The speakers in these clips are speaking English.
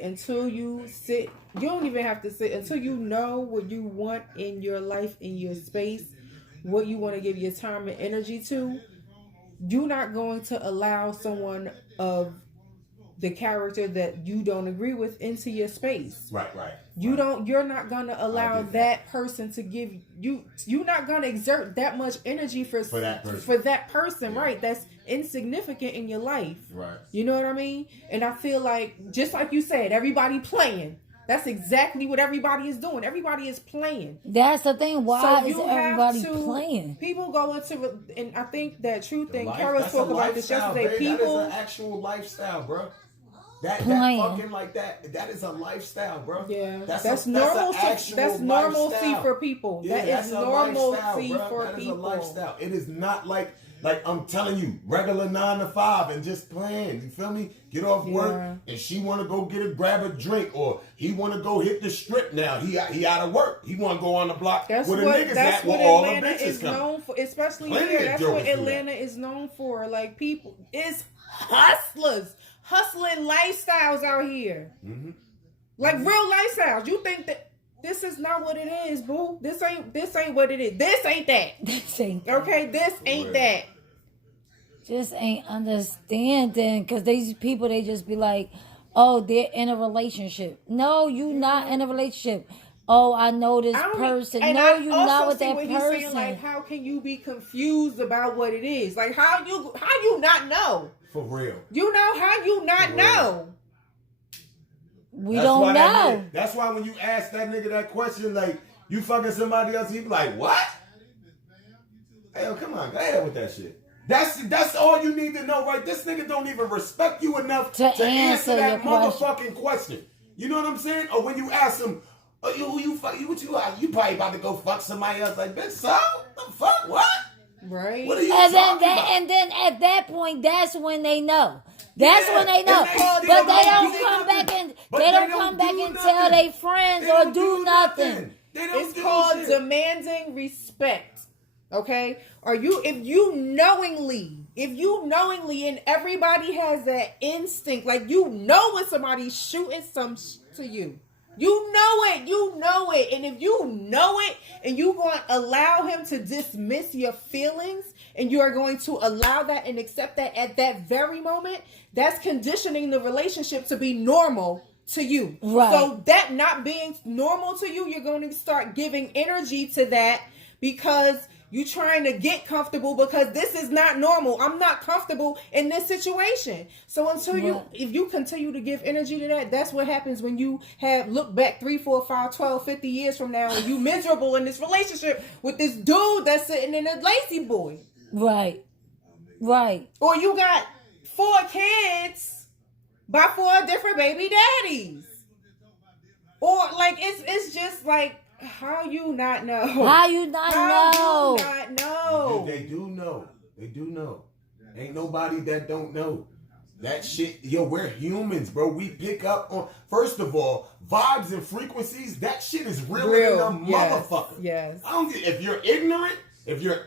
until you sit, you don't even have to sit until you know what you want in your life, in your space, what you want to give your time and energy to. You're not going to allow someone of the character that you don't agree with into your space. Right. You're not gonna allow that person to give you. You're not gonna exert that much energy for that person. Yeah. Right? That's insignificant in your life. Right. You know what I mean? And I feel like, just like you said, everybody playing. That's exactly what everybody is doing. Everybody is playing. That's the thing. Why is everybody playing? People go into, and I think that Truth and Kara spoke about this yesterday. Babe. People, that is an actual lifestyle, bro. That fucking like that is a lifestyle, bro. Yeah, that's normal. That's normalcy for people. Yeah, that is normalcy for that people. That is a lifestyle. It is not like I'm telling you, regular 9 to 5 and just playing. You feel me? Get off work and she want to go grab a drink, or he want to go hit the strip now. He out of work. He want to go on the block where the niggas at where all the bitches come. Known for, especially here. That's what Atlanta is known for. Like, people, it's hustlers. Hustling lifestyles out here. Mm-hmm. Like real lifestyles. You think that this is not what it is, boo. This ain't what it is. This ain't that. This ain't that. Okay, this ain't that. Just ain't understanding, because these people, they just be like, oh, they're in a relationship. No, you not in a relationship. Oh, I know this person. No, you not with that person. Saying, like, how can you be confused about what it is? Like, how you not know? For real. You know how you not know? We don't know. That's why when you ask that nigga that question, like, you fucking somebody else, he be like, what? Hey, come on, go ahead with that shit. That's all you need to know, right? This nigga don't even respect you enough to answer that motherfucking question. You know what I'm saying? Or when you ask him, oh, you probably about to go fuck somebody else. Like, bitch, so? The fuck? What? Right. What are you talking about? And then at that point, that's when they know. That's when they know. But they don't come back and tell their friends or do nothing. It's called demanding respect. Okay? If you knowingly, and everybody has that instinct, like, you know when somebody's shooting some to you. You know it. And if you know it and you going to allow him to dismiss your feelings, and you are going to allow that and accept that at that very moment, that's conditioning the relationship to be normal to you. Right. So that not being normal to you, you're going to start giving energy to that because you're trying to get comfortable, because this is not normal. I'm not comfortable in this situation. So if you continue to give energy to that, that's what happens when you look back 3, 4, 5, 12, 50 years from now, and you miserable in this relationship with this dude that's sitting in a lazy boy. Right. Or you got 4 kids by 4 different baby daddies. Or like, it's just like, how you not know? How you not know? They do know. Ain't nobody that don't know. That shit, we're humans, bro. We pick up on, first of all, vibes and frequencies. That shit is real than a motherfucker. Yes. I don't get, if you're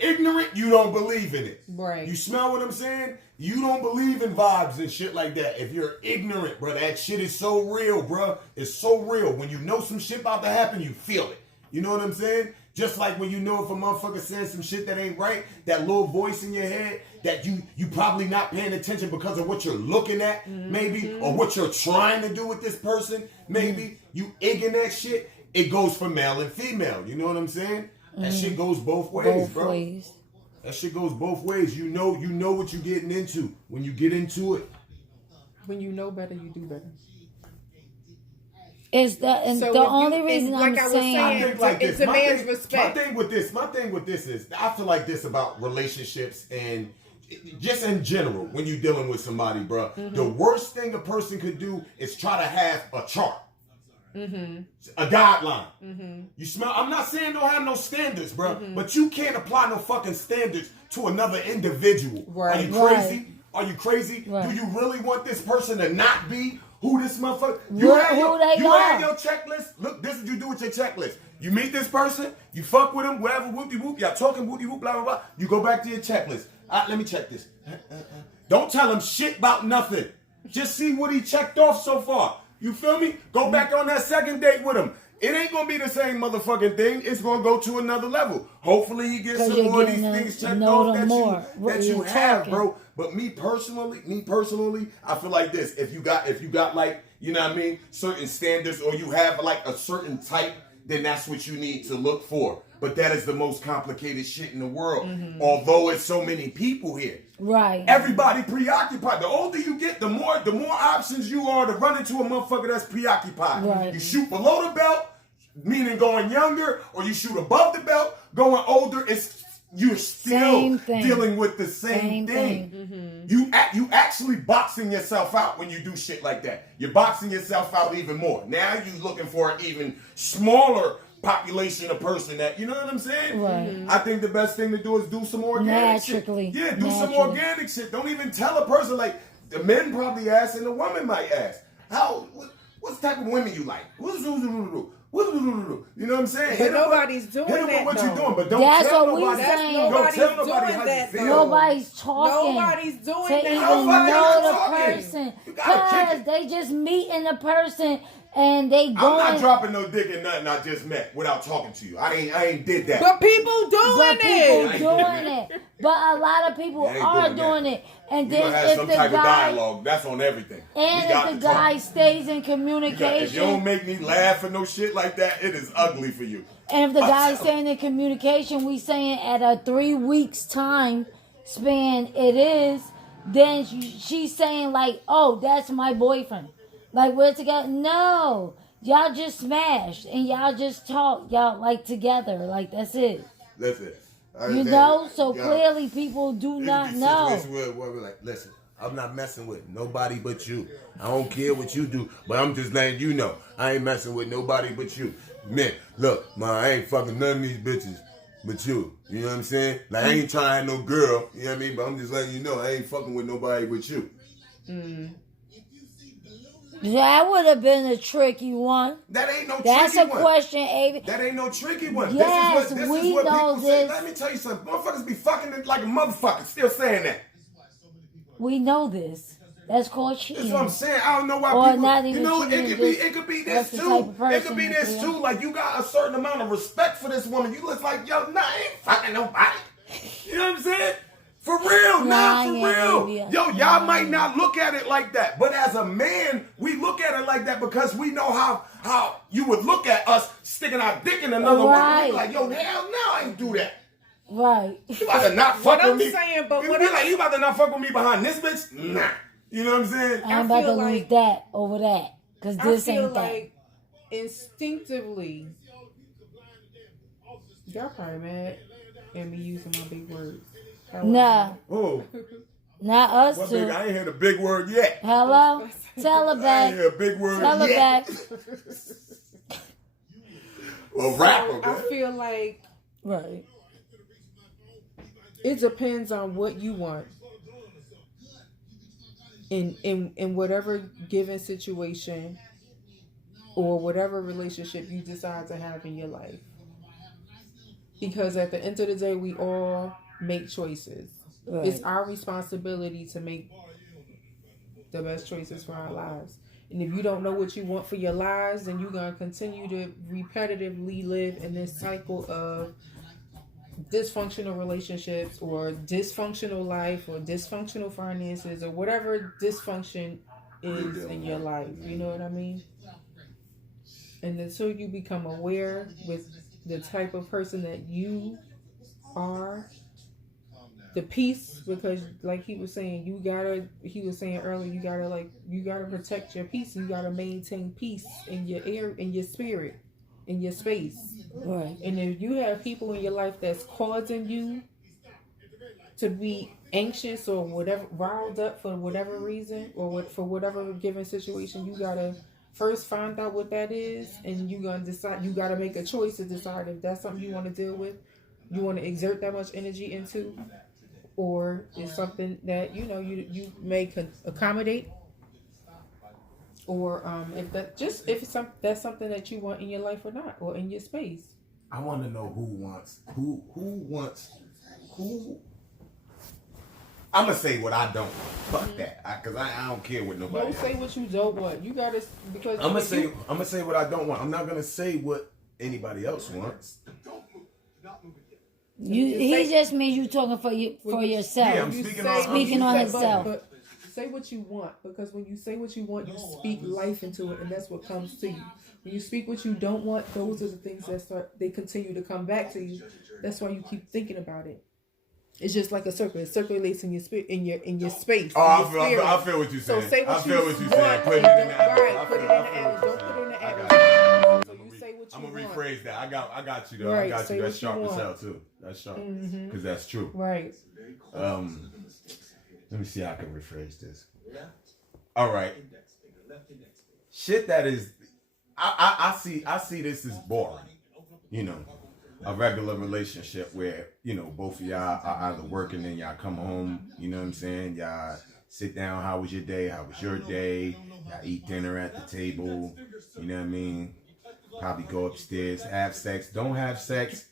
ignorant, you don't believe in it. Right. You smell what I'm saying? You don't believe in vibes and shit like that. If you're ignorant, bro, that shit is so real, bro. It's so real. When you know some shit about to happen, you feel it. You know what I'm saying? Just like when you know if a motherfucker saying some shit that ain't right, that little voice in your head that you probably not paying attention because of what you're looking at, maybe, or what you're trying to do with this person, maybe. You igging that shit. It goes for male and female. You know what I'm saying? That shit goes both ways, bro. That shit goes both ways. You know what you're getting into when you get into it. When you know better, you do better. It's the only reason I'm saying, I think like it demands respect. My thing with this is, I feel like this about relationships and just in general when you're dealing with somebody, bro. The worst thing a person could do is try to have a chart. A guideline. You smell? I'm not saying don't have no standards, bro, but you can't apply no fucking standards to another individual. Right. Are you crazy? Right. Are you crazy? Right. Do you really want this person to not be who this motherfucker? You had your checklist. Look, this is what you do with your checklist. You meet this person, you fuck with him, whatever, whoopty whoop, y'all talking whoopty whoop, blah blah blah. You go back to your checklist. Let me check this. Don't tell him shit about nothing. Just see what he checked off so far. You feel me? Go back on that second date with him. It ain't gonna be the same motherfucking thing. It's gonna go to another level. Hopefully he gets some more of these things checked off that you have, bro. But me personally, I feel like this. If you got like, you know what I mean, certain standards, or you have like a certain type, then that's what you need to look for. But that is the most complicated shit in the world. Mm-hmm. Although it's so many people here. Right. Everybody preoccupied. The older you get, the more options you are to run into a motherfucker that's preoccupied. Right. You shoot below the belt, meaning going younger, or you shoot above the belt, going older. You're still dealing with the same thing. Mm-hmm. You actually boxing yourself out when you do shit like that. You're boxing yourself out even more. Now you're looking for an even smaller population of person that, you know what I'm saying? Right. Mm-hmm. I think the best thing to do is do some organic shit. Yeah, do some organic shit. Don't even tell a person, like, the men probably ask and the woman might ask, what type of women you like? You know what I'm saying? But nobody's doing that. Hit what you're doing, but don't That's tell what nobody. Don't tell nobody how you feel. Nobody's talking. Nobody's doing to that. even Nobody know the person. Because they just meeting the person and they going. I'm not dropping no dick in nothing I just met without talking to you. I ain't did that. But people doing it. But a lot of people are doing it. And then if some the type guy, of dialogue, that's on everything. And if the guy stays in communication. If you don't make me laugh or no shit like that, it is ugly for you. And if the guy's staying in communication, we saying at a 3 weeks time span it is, then she's saying like, oh, that's my boyfriend. Like we're together. No. Y'all just smashed and y'all just talk. Y'all like together. Like that's it. That's it. You know, so clearly people do not know. Where we're like, listen, I'm not messing with nobody but you. I don't care what you do, but I'm just letting you know I ain't messing with nobody but you. Man, look, man, I ain't fucking none of these bitches but you. You know what I'm saying? Like I ain't trying to have no girl. You know what I mean? But I'm just letting you know I ain't fucking with nobody but you. Mm. That would have been a tricky one. That ain't no That's tricky one. That's a question, Avi. That ain't no tricky one. Yes, this is we what know people this. say. Let me tell you something. Motherfuckers be fucking like a motherfucker. Still saying that. We know this. That's called cheating. That's what I'm saying. I don't know why or people. not even you know, cheating, it could be this too. It could be this too. Like you got a certain amount of respect for this woman. You look like, yo, nah, I ain't fucking nobody. You know what I'm saying? For real, for real. Yo, y'all might not look at it like that, but as a man, we look at it like that because we know how you would look at us sticking our dick in another woman. We be like, yo, hell no, I ain't do that. Right. You about to not fuck with me. Saying, but you be like, you about to not fuck with me behind this bitch? Nah. You know what I'm saying? I'm about to lose that over that because this ain't that. I feel like instinctively, y'all probably mad at me using my big words. Nah. Oh. Not us What two. I ain't heard a big word yet. Hello? Tell her back. I ain't heard a big word Tell her yet. back. A rapper, man. I feel like it depends on what you want. In whatever given situation or whatever relationship you decide to have in your life. Because at the end of the day, we all make choices. Right. It's our responsibility to make the best choices for our lives. And if you don't know what you want for your lives, then you're going to continue to repetitively live in this cycle of dysfunctional relationships or dysfunctional life or dysfunctional finances or whatever dysfunction is in your life. You know what I mean? And until you become aware with the type of person that you are, the peace, because like he was saying earlier, you gotta protect your peace. You gotta maintain peace in your air, in your spirit, in your space. Right. And if you have people in your life that's causing you to be anxious or whatever, riled up for whatever reason or for whatever given situation, you gotta first find out what that is, and you gonna decide. You gotta make a choice to decide if that's something you want to deal with, you want to exert that much energy into, or is something that you may accommodate, or if that's something that you want in your life or not, or in your space. I want to know who. I'm gonna say what I don't want. Fuck that, cause I don't care what nobody. Don't say what you don't want. You gotta because I'm gonna say what I don't want. I'm not gonna say what anybody else wants. He just made you talking for yourself. Yeah, I'm speaking on himself. But say what you want, because when you say what you want, you speak life into it, and that's what comes to you. When you speak what you don't want, those are the things that they continue to come back to you. That's why you keep thinking about it. It's just like a circle. It circulates in your spirit, in your space. Oh, I feel what you're saying. So say what I feel what you're want, saying. Put it in the atlas. right? Put it in the atlas. Don't put it in the atlas. So you say what you I'm want. gonna rephrase that. I got you though. Right, I got say you. That's what you sharp as want. hell too. That's sharp because that's true. Right. Let me see how I can rephrase this. All right. Shit that is, I see this as boring. You know, a regular relationship where, you know, both of y'all are either working and y'all come home, you know what I'm saying? Y'all sit down, how was your day? How was your day? Y'all eat dinner at the table, you know what I mean? Probably go upstairs, have sex, don't have sex,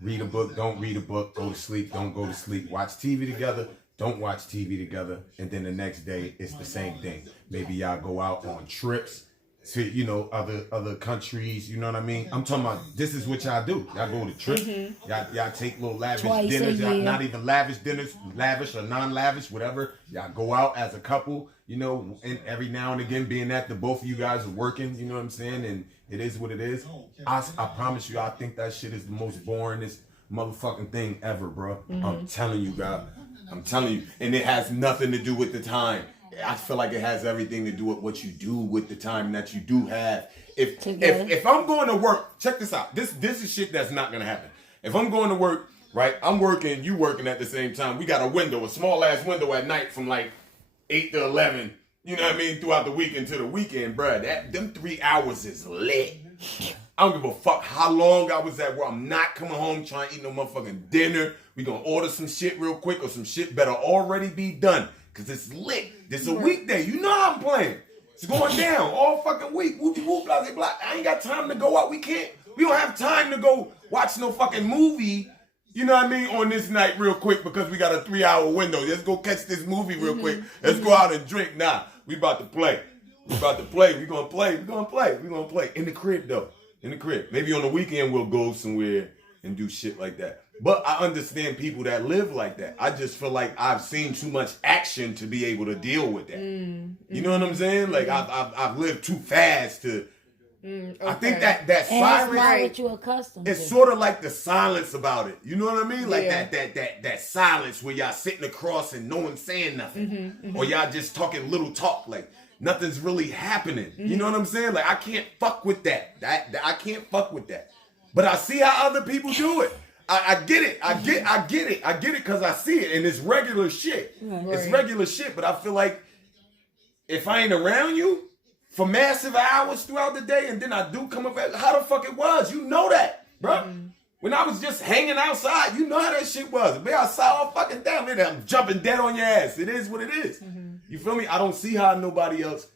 read a book, don't read a book, go to sleep, don't go to sleep, watch TV together, don't watch TV together, and then the next day it's the same thing. Maybe y'all go out on trips to, you know, other countries, you know what I mean? I'm talking about this is what y'all do. Y'all go to trips, y'all take little lavish dinners, y'all not even lavish dinners, lavish or non-lavish, whatever. Y'all go out as a couple, you know, and every now and again being that the both of you guys are working, you know what I'm saying? And it is what it is. I promise you, I think that shit is the most boringest motherfucking thing ever, bro. I'm telling you, God. I'm telling you. And it has nothing to do with the time. I feel like it has everything to do with what you do with the time that you do have. If I'm going to work, check this out. This is shit that's not gonna happen. If I'm going to work, right? I'm working, you working at the same time. We got a window, a small ass window at night from like 8 to 11. You know what I mean? Throughout the week into the weekend, bruh. Them 3 hours is lit. I don't give a fuck how long I was at work. I'm not coming home trying to eat no motherfucking dinner. We gonna order some shit real quick or some shit better already be done. Cause it's lit. This is a weekday. You know how I'm playing. It's going down all fucking week. Whoopie whoop, blah, blah, blah. I ain't got time to go out. We don't have time to go watch no fucking movie, you know what I mean, on this night real quick because we got a 3-hour window. Let's go catch this movie real quick. Let's go out and drink. Nah, we about to play. We gonna play. In the crib though. In the crib. Maybe on the weekend we'll go somewhere and do shit like that. But I understand people that live like that. I just feel like I've seen too much action to be able to deal with that. You know what I'm saying? Like I've lived too fast to. Okay. I think that silence. Not what you're accustomed to. It's sort of like the silence about it. You know what I mean? Like that silence where y'all sitting across and no one's saying nothing, or y'all just talking little talk like nothing's really happening. You know what I'm saying? Like I can't fuck with that. I can't fuck with that. But I see how other people do it. I get it. I get it because I see it and it's regular shit. Right. It's regular shit. But I feel like if I ain't around you for massive hours throughout the day and then I do come up at how the fuck it was. You know that, bro. When I was just hanging outside, you know how that shit was. Be outside all fucking damn minute. I'm jumping dead on your ass. It is what it is. You feel me? I don't see how nobody else.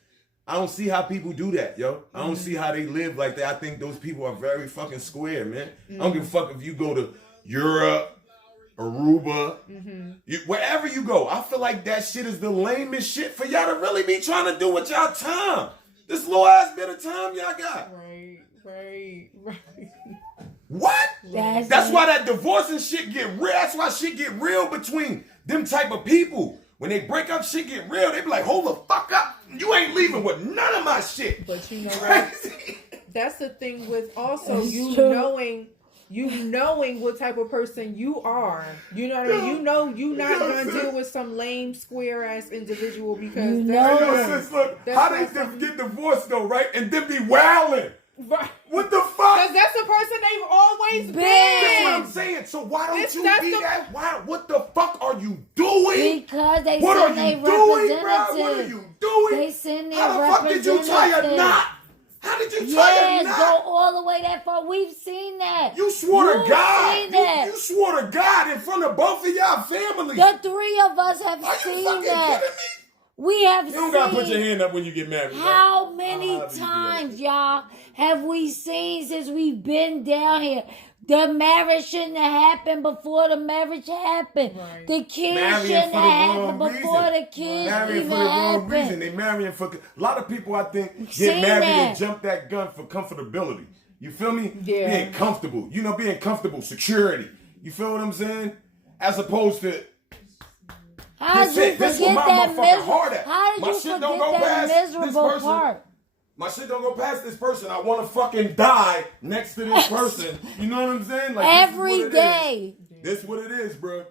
I don't see how people do that, yo. I don't see how they live like that. I think those people are very fucking square, man. I don't give a fuck if you go to Europe, Aruba, wherever you go. I feel like that shit is the lamest shit for y'all to really be trying to do with y'all time. This little ass bit of time y'all got. Right. What? That's why that divorce and shit get real. That's why shit get real between them type of people. When they break up, shit get real. They be like, hold the fuck up. You ain't leaving with none of my shit. But you know what? That's the thing with also you knowing what type of person you are. You know what I mean? You know you're not gonna deal with some lame square ass individual because how they get divorced though, right? And then be wilding. Right. What the fuck? Because that's the person they've always been. That's what I'm saying. So why don't you be that? What the fuck are you doing? Because they what send their representative. What are you doing? They send their How the fuck did you tie a knot? How did you tie a knot? Go all the way that far. We've seen that. You swore to God. You swore to God in front of both of y'all families. The three of us have seen that. Kidding me? We have seen. You don't gotta put your hand up when you get married. How many times, y'all, have we seen since we've been down here? The marriage shouldn't have happened before the marriage happened. Right. The kids Marrying shouldn't for have the happened wrong before reason. the kids Marrying even for the wrong reason. happened. They marrying for a lot of people. I think Seen get married that. and jump that gun for comfortability. You feel me? Yeah. Being comfortable. You know, being comfortable, security. You feel what I'm saying? As opposed to How did you this where forget my that motherfucking miserable? heart at. How did My you shit forget don't go that past this miserable person. part? My shit don't go past this person. I want to fucking die next to this person. You know what I'm saying? Like Every day. This is what it is, bro.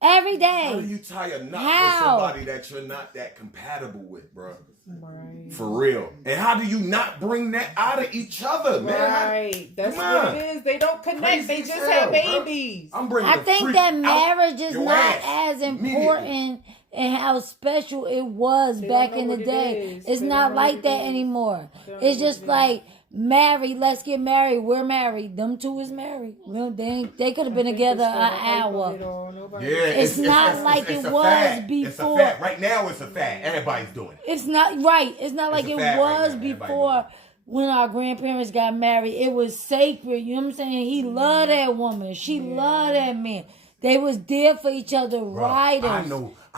Every How do day. you tie a knot How? with somebody that you're not that compatible with, bro? Right. For real. And how do you not bring that out of each other, man? Right. That's Come what on. it is. They don't connect. Crazy They as just hell, have bro. babies. I'm bringing I the think freak that out marriage is your not ass as immediately. important and how special it was They back don't know in the what it day. is. It's They not don't know like what that it is. anymore. They don't It's know just what it like married. Let's get married. We're married. Them two is married. Well, they could have been together an hour. Yeah, It's not like it a was fad. before. It's a fad. Right now, it's a fad. Everybody's doing it. It's not right. It's not like a it fad right was now. Everybody before knows. when our grandparents got married. It was sacred. You know what I'm saying? He loved that woman. She loved that man. They was there for each other. Riders.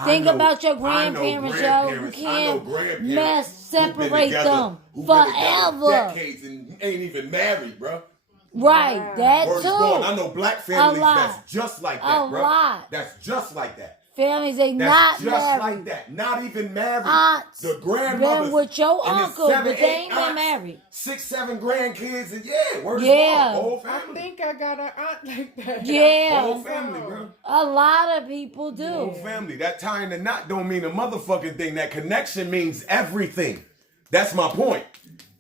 Think about your grandparents, yo. You can't separate them forever. Decades and ain't even married, bro. Right. That Word is too. born. I know black families lot. that's just like that, A bro. lot. That's just like that. Families, they That's not just married. like that. Not even married. Aunts The grandmothers. been with your and the uncle, 7, but they 8 ain't been aunts, married. 6, 7 grandkids, and yeah, word is Yeah. born. Whole I family. think I got an aunt like that. Yeah. Whole family, bro. A lot of people do. Whole family. That tying the knot don't mean a motherfucking thing. That connection means everything. That's my point.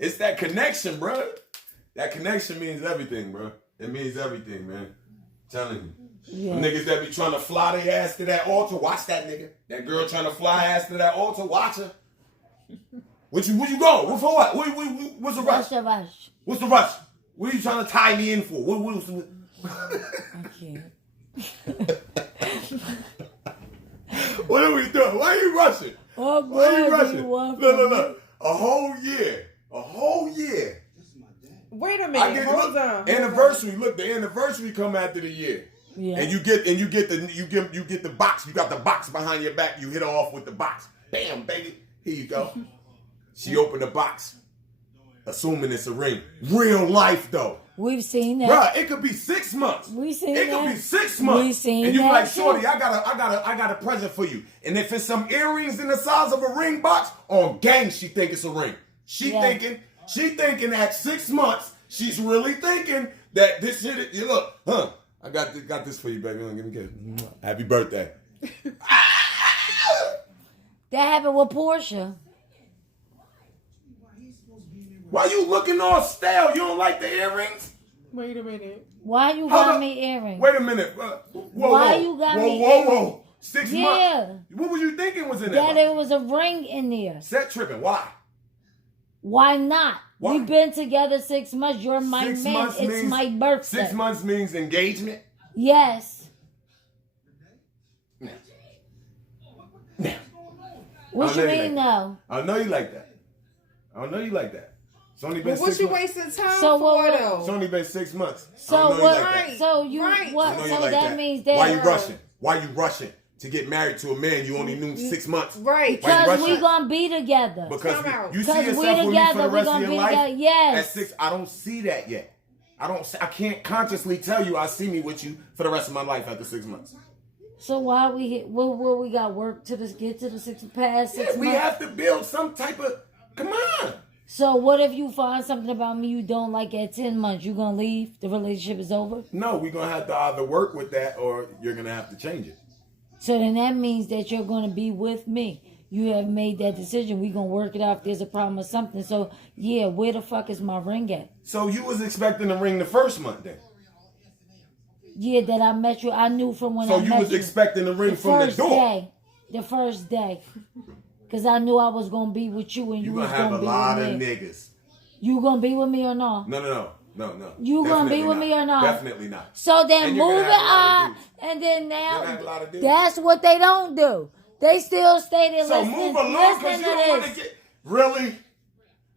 It's that connection, bro. That connection means everything, bro. It means everything, man. I'm telling you. Yeah. Niggas that be trying to fly their ass to that altar, watch that nigga. That girl trying to fly ass to that altar, watch her. Where you go? What for what? What's the rush? What's the rush? What's the rush? What are you trying to tie me in for? I can't. What are we doing? Why are you rushing? What Why are you more do rushing? you want Look, from look. A whole year. A whole year. Wait a I minute. get Hold look, on. anniversary. Look, the anniversary come after the year. Yeah. And you get the box. You got the box behind your back. You hit her off with the box. Bam, baby. Here you go. She opened the box, assuming it's a ring. Real life though. We've seen that. Bruh, it could be 6 months. We seen it that. could be 6 months. We seen and you that like, too. shorty, I got a present for you. And if it's some earrings in the size of a ring box, on gang, she think it's a ring. She thinking at 6 months, she's really thinking that this shit. You look, I got this for you, baby. Give me a kiss. Happy birthday. That happened with Portia. Why you looking all stale? You don't like the earrings? Wait a minute. Why you Hold got up. me earrings? Wait a minute. Whoa, Why whoa. you got whoa, me whoa, earrings? whoa. 6 Yeah. months. What were you thinking was in there? That there was a ring in there. Set tripping. Why? Why not? Why? We've been together 6 months. You're my 6 man. months It's means, my birthday. 6 months means engagement. Yes. Now. Now. What I you know you mean like though? I know you like that. I know you like that. It's only been But what 6 you months. wasting time So for what- It's though? only been 6 months. I So know you what? like that. So you Right. what? I know you So like that means that Why you rushing? Why you rushing to get married to a man you only knew 6 months? Right. Why you because we rushing? gonna be together. Because Time out. you see Because we yourself with me for together, the we rest of gonna your be life. together. Yes. At 6, I don't see that yet. I can't consciously tell you I see me with you for the rest of my life after 6 months. So why we hit? What we got work to get to the past 6 Yeah, we months? have to build some type of. Come on. So what if you find something about me you don't like at 10 months? You gonna leave? The relationship is over? No, we're gonna have to either work with that or you're gonna have to change it. So then that means that you're gonna be with me. You have made that decision. We gonna work it out if there's a problem or something. So yeah, where the fuck is my ring at? So you was expecting to ring the first month then? Yeah, that I met you. I knew from when So I met you was expecting to ring the from the first door? day. The first day. Cause I knew I was gonna be with you and you You was gonna have gonna a be lot with of me. niggas. You gonna be with me or no? No. You gonna be Definitely with me or not? Definitely not. So then And you're gonna moving have a lot on, of dudes. and then You're gonna have a lot now of dudes. that's what they don't do. They still stay there So listening, move along because listening you don't to want to this. get really.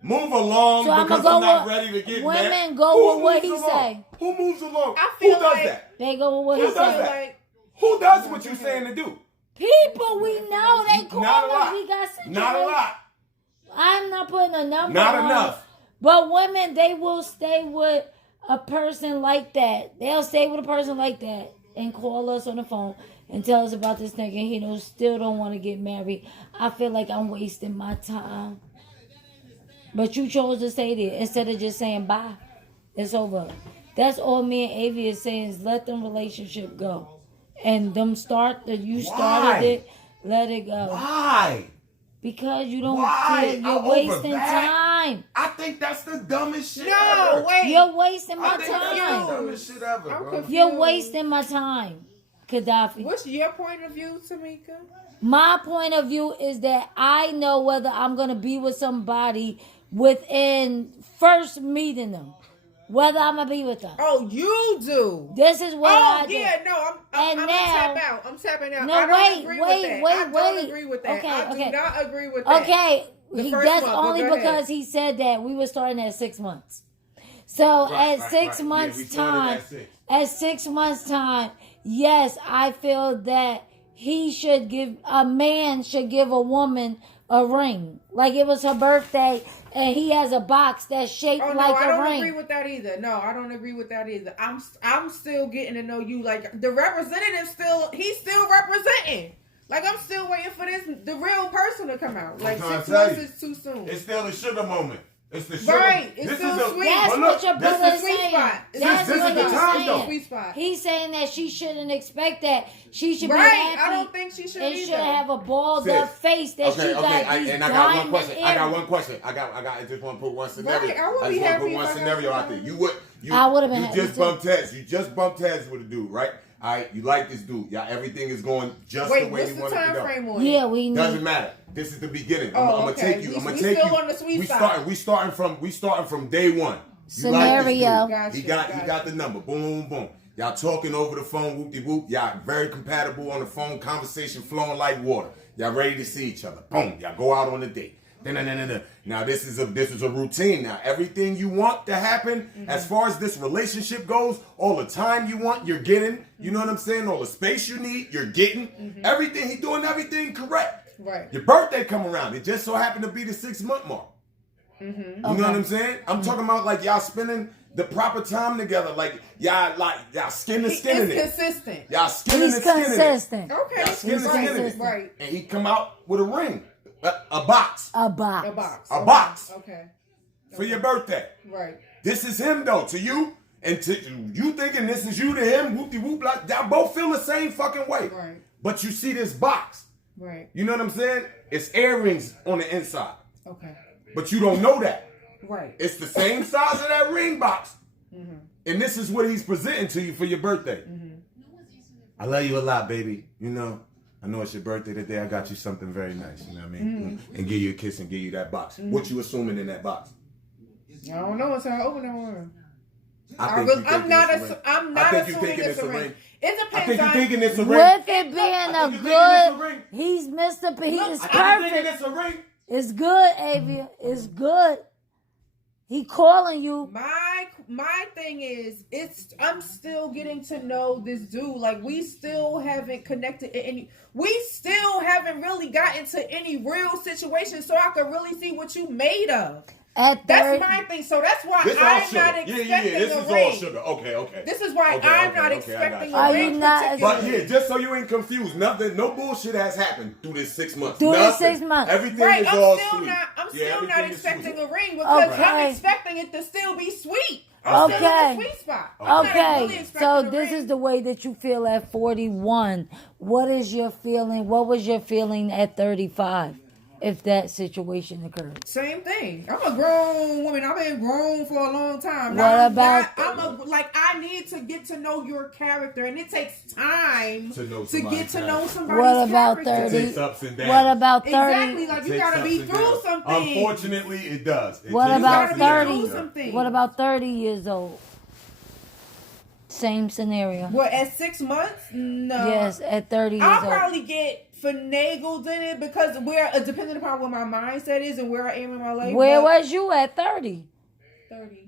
Move along So because I'ma I'm not go ready to get women married. go Who with what moves he along? say. Who moves along? I Who feel does like- that? They go with what Who he does say. that? Like, Who does what you're saying to do? People we know, they call Not a us. lot. We got situations. Not a lot. I'm not putting a number Not on enough. it, but women, they will stay with a person like that. They'll stay with a person like that and call us on the phone and tell us about this nigga. He still don't want to get married. I feel like I'm wasting my time. But you chose to stay there instead of just saying bye. It's over. That's all me and Avi is saying is let them relationship go. And them you started it, let it go. Why? Because you don't Why? feel you're Over wasting that? time. I think that's the dumbest shit no, ever. wait. You're wasting my I think that's the time. dumbest shit ever, I'm bro. confused. You're wasting my time, Kadafee. What's your point of view, Tamika? My point of view is that I know whether I'm going to be with somebody within first meeting them. Whether I'm going to be with them. Oh, you do. This is what I do. yeah, no, I'm And gonna now- tap out. I'm tapping out. No, I don't wait, agree wait, with that. wait, I don't wait. agree with that. Okay, I okay. do not agree with that. Okay, The first that's month, but only go ahead. because he said that we were starting at 6 months. So Right, at 6 right. months Yeah, we started time, at 6. at 6 months time, yes, I feel that a man should give a woman a ring. Like it was her birthday and he has a box that's shaped Oh no, like I a don't ring. agree with that either. No, I don't agree with that either. I'm still getting to know you. Like the representative he's still representing. Like I'm still waiting for the real person to come out. Like I'm trying 6 to tell months you. is too soon. It's still the sugar moment. It's the sugar. Right, it's This still is a, sweet. That's but what look, your this brother is- is sweet saying. spot. That's this what is the he's time, saying. though. Sweet spot. He's saying that she shouldn't expect that. She should Right, be happy. I don't think she should and either. should have a balled Sis. up face that she got these and I got one diamond question. I got earrings. one question. I just want to put one scenario. Right, I would I be just want to happy put if one I got scenario out there. something. I would've been You happy just too. bumped heads. You just bumped heads with a dude, right? All right, you like this dude. Yeah, everything is going just Wait, the way what's you the want it to time go. frame on it? Yeah, we Doesn't need. matter. This is the beginning. Oh, I'm gonna okay. take you. I'm We gonna take still you. on the sweet side. We starting from day one. You Scenario. like this dude. Gotcha, He got the number. Boom, boom, boom. Y'all talking over the phone, whoop de whoop. Y'all very compatible on the phone. Conversation flowing like water. Y'all ready to see each other. Boom. Y'all go out on a date. Now this is a routine. Now everything you want to happen as far as this relationship goes, all the time you want, you're getting. You know what I'm saying? All the space you need, you're getting. Everything he doing everything correct. Right. Your birthday come around. It just so happened to be the 6 month mark. You know what I'm saying? I'm talking about like y'all spending the proper time together. Like y'all skin to skin in it. It's consistent. Y'all skin He's to skin in it. consistent. Okay. Y'all skin to He's skin in it. consistent. Right. And he come out with a ring, a box A box. A box. A box. Okay. for your birthday. Right. This is him though to you, and to you thinking this is you to him. Whoop de whoop. Like y'all both feel the same fucking way. Right. But you see this box. Right. You know what I'm saying? It's earrings on the inside. Okay. But you don't know that. Right. It's the same size of that ring box. And this is what he's presenting to you for your birthday. I love you a lot, baby. You know, I know it's your birthday today. I got you something very nice. You know what I mean? And give you a kiss and give you that box. What you assuming in that box? I don't know until I open that one. I'm I'm not assuming it's a ring. It I depends think you're on. thinking it's a ring. With it I being think a you're thinking it's a good, ring. he's Mr. P. He is I think you're thinking perfect. it's a ring. It's good, Avia. It's good. He calling you. My thing is, I'm still getting to know this dude. Like we still haven't connected in any. We still haven't really gotten to any real situation, so I could really see what you made of. At That's 30, my thing. So that's why This all I'm sugar. not expecting This a is ring. all sugar. Okay. This is why Okay, I'm okay, not okay, I expecting got a you. ring. Are you not- But particularly. yeah, just so you ain't confused, no bullshit has happened through this 6 months. Through this Nothing. 6 months. Everything Right, is all I'm still sweet. not. I'm Yeah, still not everything is expecting sweet. a ring because Okay. I'm expecting it to still be sweet. I'm still in Okay. the sweet spot. I'm not really Okay, expecting so a this ring. is the way that you feel at 41. What is your feeling? What was your feeling at 35 if that situation occurred? Same thing. I'm a grown woman. I've been grown for a long time. What about- I need to get to know your character, and it takes time To know to get somebody's to know character. somebody's What about character. 30? It takes ups and downs. What about 30? Exactly. Like you Takes gotta ups be and through downs. something. Unfortunately, it does. It What takes about ups and gotta 30? be downs. through something. What about 30 years old? Same scenario. What, at 6 months? No. Yes, at 30 years I'll old. probably get finagled in it because where depending upon what my mindset is and where I am in my life. Where was you at 30? 30.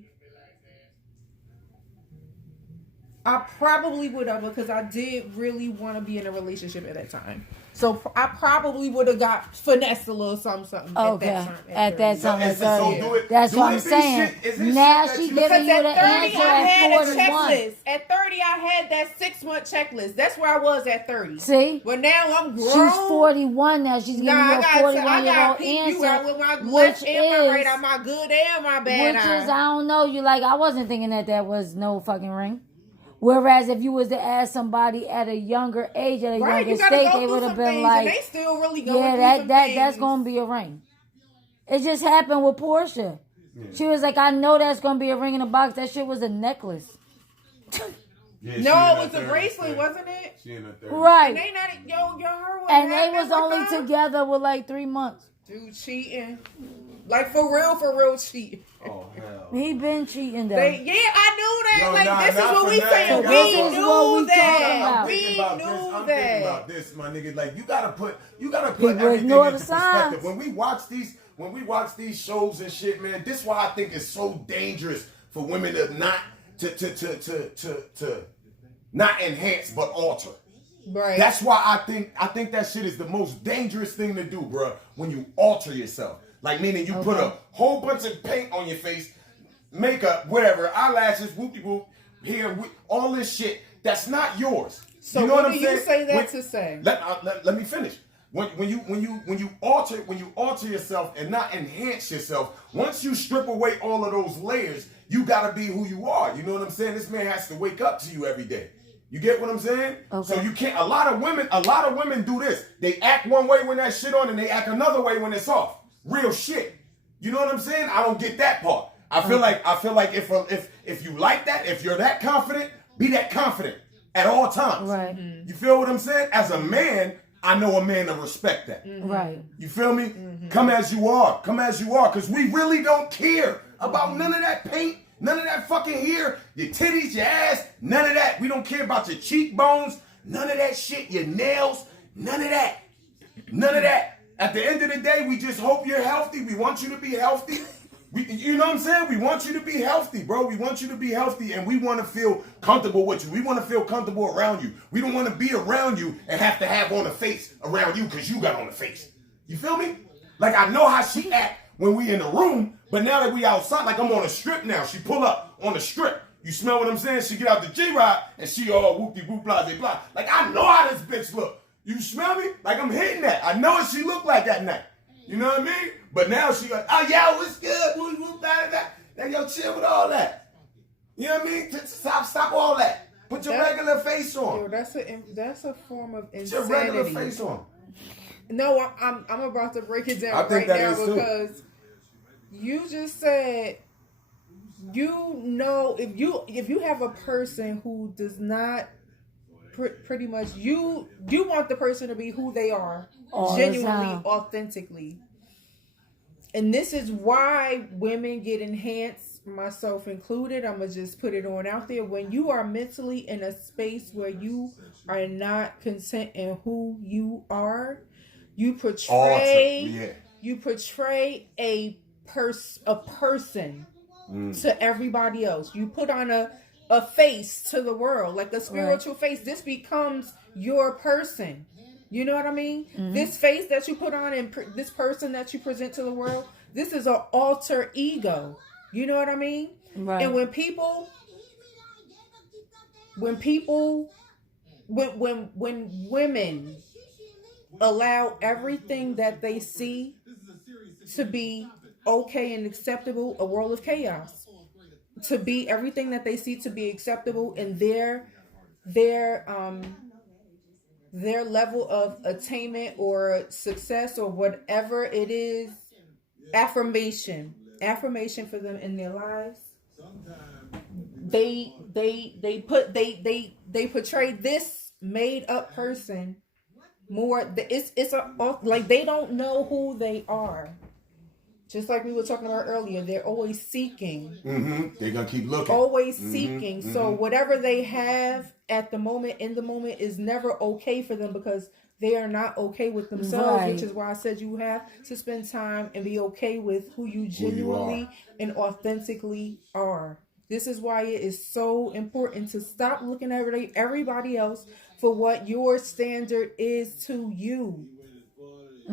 I probably would have because I did really want to be in a relationship at that time. So I probably would have got finessed a little something Okay. At that time at 30. So That's what I'm saying. Now she giving you the answer at 41. At 30, I had that 6-month checklist. That's where I was at 30. See? But now I'm grown. She's 41 now. She's giving you a 41-year-old answer. Which is, am I good and my bad? which is, I don't know. You like, I wasn't thinking that was no fucking ring. Whereas if you was to ask somebody at a younger age, at a younger state, they would have been like, they still really going yeah, that's gonna be a ring. It just happened with Portia. Yeah. She was like, I know that's gonna be a ring in a box. That shit was a necklace. Yeah, no, it was a bracelet, wasn't it? She in her 30s. Right. And they not her. And they was only together with like 3 months. Dude cheating. Like for real cheating. Oh hell. He been cheating though. I knew that. Yo, this is what we saying. We knew that. We knew I'm that. thinking about this, my nigga. Like you gotta put People everything ignore into the signs. perspective. When we watch these shows and shit, man, this is why I think it's so dangerous for women to not to not enhance but alter. Right. That's why I think that shit is the most dangerous thing to do, bro. When you alter yourself, like meaning you put a whole bunch of paint on your face, makeup, whatever, eyelashes, whoopty whoop, hair, all this shit that's not yours. So you know what I'm do saying? you say that to say? Let me finish. When you alter yourself and not enhance yourself, once you strip away all of those layers, you gotta be who you are. You know what I'm saying? This man has to wake up to you every day. You get what I'm saying? Okay. So you can't. A lot of women do this. They act one way when that shit on, and they act another way when it's off. Real shit. You know what I'm saying? I don't get that part. I feel like if you like that, if you're that confident, be that confident at all times. Right. You feel what I'm saying? As a man, I know a man to respect that. Right. You feel me? Come as you are. Come as you are. Because we really don't care about none of that paint, none of that fucking hair, your titties, your ass, none of that. We don't care about your cheekbones, none of that shit, your nails, none of that. None of that. At the end of the day, we just hope you're healthy. We want you to be healthy. You know what I'm saying? We want you to be healthy, bro. We want you to be healthy, and we want to feel comfortable with you. We want to feel comfortable around you. We don't want to be around you and have to have on a face around you because you got on a face. You feel me? Like, I know how she act when we in the room, but now that we outside, like I'm on a strip now. She pull up on a strip. You smell what I'm saying? She get out the G-Ride, and she all whoop-de-whoop, blah-de-blah. Like, I know how this bitch look. You smell me? Like, I'm hitting that. I know what she look like that night. You know what I mean? But now she like, oh, yo, what's good? Woo, woo, blah, blah. Now, yo, chill with all that. You know what I mean? Stop all that. Put your regular face on. Yo, that's a form of insanity. Put your regular face on. No, I'm about to break it down right now because you just said, you know, if you have a person who does not pretty much you want the person to be who they are, genuinely, authentically. And this is why women get enhanced, myself included. I'm going to just put it on out there. When you are mentally in a space where you are not content in who you are, you portray a person to everybody else. You put on a face to the world, like a spiritual face. This becomes your person. You know what I mean? Mm-hmm. This face that you put on and this person that you present to the world, this is an alter ego. You know what I mean? Right. And when women allow everything that they see to be okay and acceptable, a world of chaos, to be everything that they see to be acceptable in their level of attainment or success or whatever it is, affirmation for them in their lives. They portray this made up person more. It's like they don't know who they are. Just like we were talking about earlier, they're always seeking. Mm-hmm. They're gonna keep looking. Always seeking. Mm-hmm. So whatever they have at the moment, in the moment, is never okay for them because they are not okay with themselves, Right. which is why I said you have to spend time and be okay with who you genuinely and authentically are. This is why it is so important to stop looking at everybody else for what your standard is to you.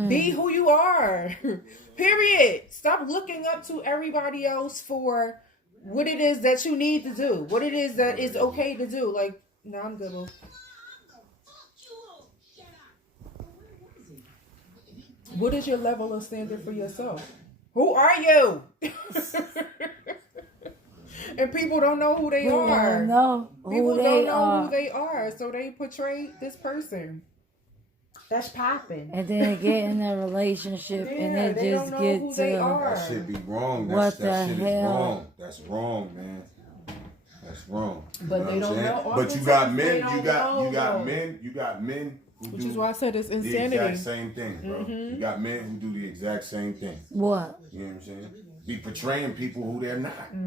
Be who you are. Period. Stop looking up to everybody else for what it is that you need to do. What it is that is okay to do. Like, no, I'm good. Boo. What is your level of standard for yourself? Who are you? And people don't know who they are. People don't know who they are, so they portray this person. That's popping. And then get in a relationship and it just get to that shit be wrong. That shit is wrong. That's wrong, man. That's wrong. But they don't know. But you got men. You got men. Which is why I said it's insanity. The exact same thing, bro. You got men who do the exact same thing. What? You know what I'm saying? Be portraying people who they're not. Yeah.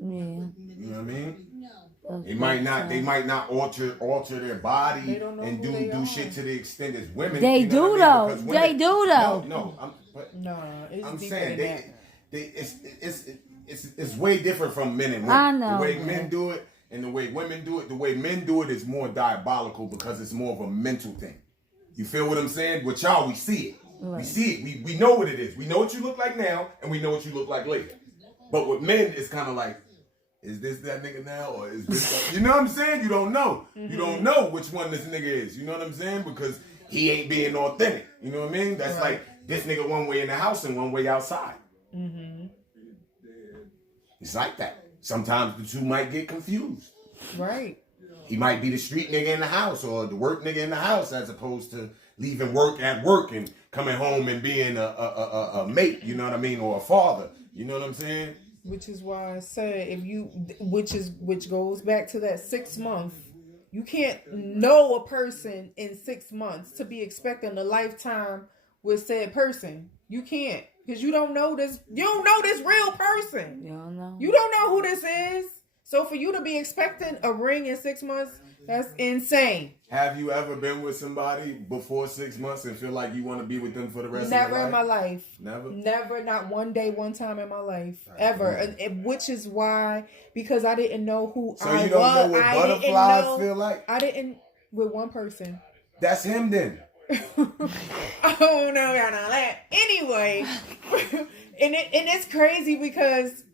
You know what I mean? They might not alter their body and do shit to the extent as women. They you know do though. They do though. No, it's I'm deeper saying than it's way different from men and women. I know. The way men do it and the way women do it. The way men do it is more diabolical because it's more of a mental thing. You feel what I'm saying? With y'all, we see it. Right. We see it. We know what it is. We know what you look like now, and we know what you look like later. But with men, it's kind of like, is this that nigga now, or is this that? You know what I'm saying? You don't know. You don't know which one this nigga is. You know what I'm saying? Because he ain't being authentic. You know what I mean? That's like this nigga one way in the house and one way outside. It's like that. Sometimes the two might get confused. Right. He might be the street nigga in the house or the work nigga in the house as opposed to leaving work at work and coming home and being a mate, you know what I mean, or a father. You know what I'm saying? Which is why I said which goes back to that 6 month. You can't know a person in 6 months to be expecting a lifetime with said person. You can't, because you don't know this. You don't know this real person. You don't know. You don't know who this is. So for you to be expecting a ring in 6 months, that's insane. Have you ever been with somebody before 6 months and feel like you want to be with them for the rest of your life? Never in my life. Never, not one day, one time in my life, ever. And which is why, because I didn't know who I was. So you don't know what butterflies feel like? I didn't, with one person. That's him then. Oh no, y'all know that. Anyway, and it's crazy because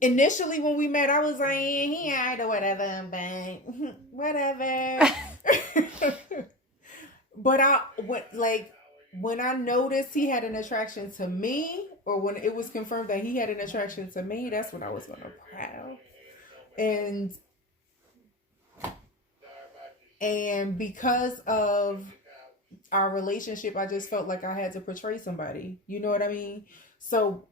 initially when we met, I was like, he had or whatever, but whatever. But when I noticed he had an attraction to me, or when it was confirmed that he had an attraction to me, that's when I was gonna proud. And because of our relationship, I just felt like I had to portray somebody. You know what I mean? So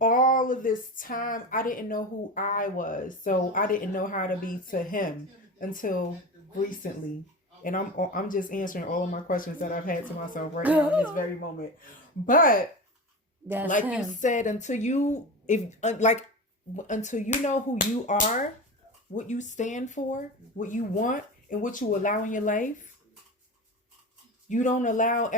all of this time, I didn't know who I was. So I didn't know how to be to him until recently. And I'm just answering all of my questions that I've had to myself right now in this very moment. But that's like him. You said, until you know who you are, what you stand for, what you want, and what you allow in your life, you don't allow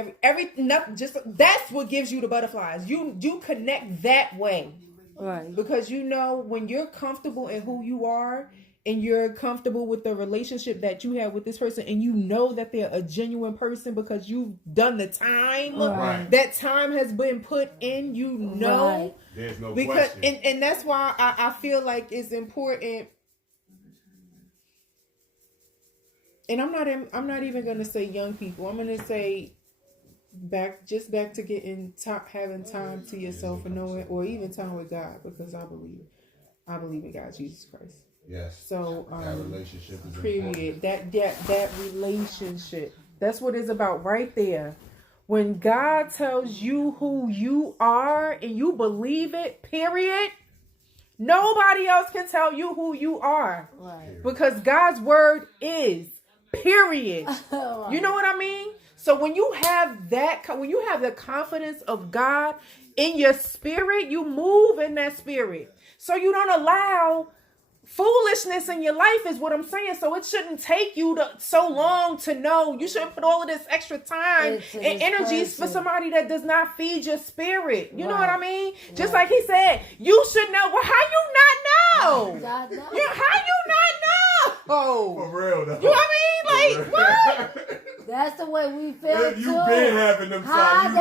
that's what gives you the butterflies. You connect that way. Right. Because you know when you're comfortable in who you are and you're comfortable with the relationship that you have with this person and you know that they're a genuine person because you've done the time. Right. That time has been put in, you know. Right. There's no because, question. And that's why I feel like it's important. And I'm not even gonna say young people. I'm gonna say back to having time to yourself and knowing, or even time with God, because I believe in God, Jesus Christ. Yes. So that relationship is period. That relationship. That's what it's about right there. When God tells you who you are and you believe it, period. Nobody else can tell you who you are. Right. Because God's word is. Period. You know what I mean? So when you have the confidence of God in your spirit, you move in that spirit. So you don't allow foolishness in your life is what I'm saying. So it shouldn't take you so long to know. You shouldn't put all of this extra time and energies for somebody that does not feed your spirit. You know what I mean? Just like he said, you should know. Well, how you not know? How you not know? For real, though. You know what I mean? Like, what? That's the way we feel If too. you been having them times,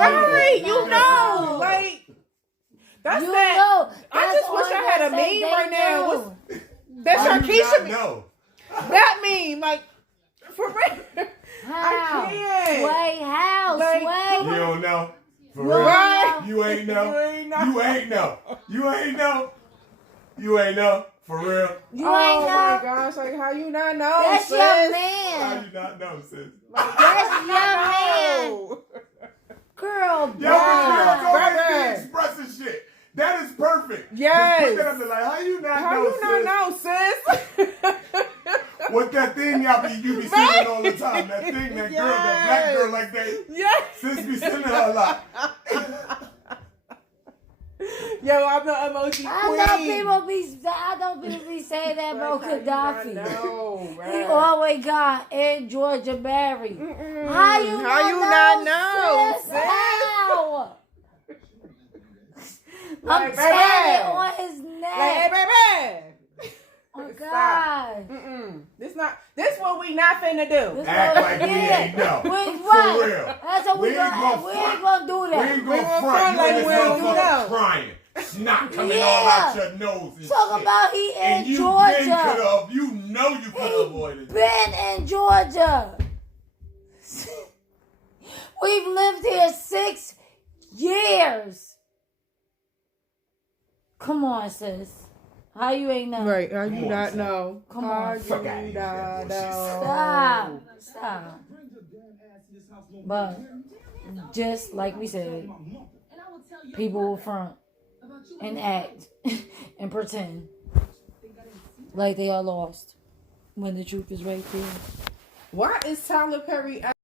you know. Like, that's that. I just wish I had a meme right now. That's Sharkeisha. No. That meme, like, for real. How? I can't. Sway, how? Like, Sway? You don't know. For Right. real. Right. You ain't know. You ain't know. You ain't know. You ain't know. You ain't know. For real. You Oh ain't my know? gosh, like, how you not know, That's sis? your How man. you not know, sis? That's your man. No. Girl, Yo, girls bye. always Brother. be expressing shit. That is perfect. Yes. Just put that up there like, how you not How know, you sis? not know, sis? What that thing you be singing all the time. That thing, that girl, that black girl like that. Yes. Sis be singing her a lot. Yo, I'm the emoji queen. I know people be saying that about Kadafee. No, He always got in Georgia Barry. How you not know? Sis? How? I'm Like, standing baby. on his neck. Like, hey, baby. Oh Stop. God. This what we not finna do. This Act what like we we did. ain't know. We, For right. real. That's what we ain't gonna. We ain't gonna do We that. ain't We gonna gonna front. front You like in this we don't motherfucker know. crying. Snot coming Yeah. all out your nose and Talk shit. about he And in you Georgia. you know you could have avoided it. Been in Georgia. We've lived here 6 years. Come on, sis. How you ain't know? Right, how you Come on, not son. know? Come How on. you Fuck outta here, not that know? Stop. But just like we said, people will front and act and pretend like they are lost when the truth is right there. Why is Tyler Perry